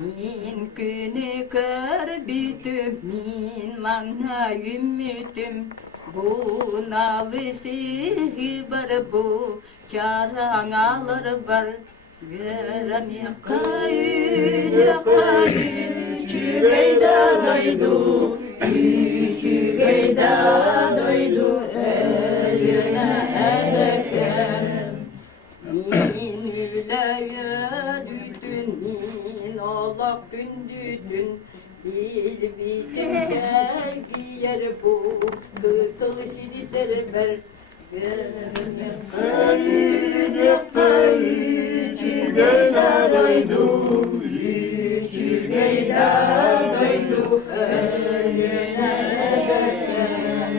Min günü kör büyüdüm, min manna ümmüdüm. Bu nalısı var, bu çaranalar var. Veren yakayı, çügeyda doydu, çügeyda doydu, eline erekem. Min yüleğe düdün, min Allah gündüdün. Bir bizim geldi yer bu, kıkıl silitleri ver. Yakayı, çügeyda doydu, çügeyda doydu, eline erekem.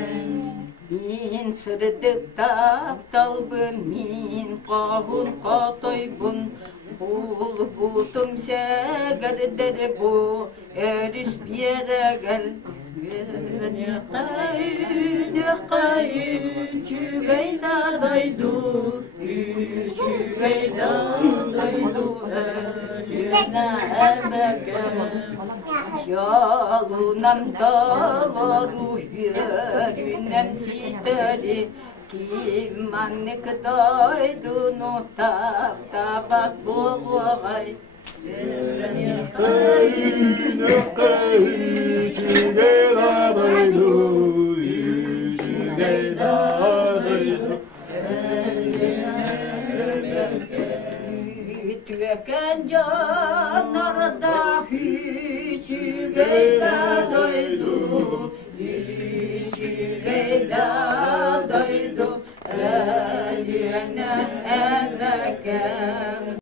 Min sırdık taptalbın, min kahun katoybun. Bul butum segerdir bu, eris bir yere gel. Yakayı, çügeyda doydu, çügeyda doydu, eline erekem. Yalunam dağları, yerinden siteri. Kim annek doydu, no tabat bulvay. Yakayı, çügeyda doydu, çügeyda doydu. Tüken canlarda hiç çügeyda doydu, çügeyda doydu, eline erekem.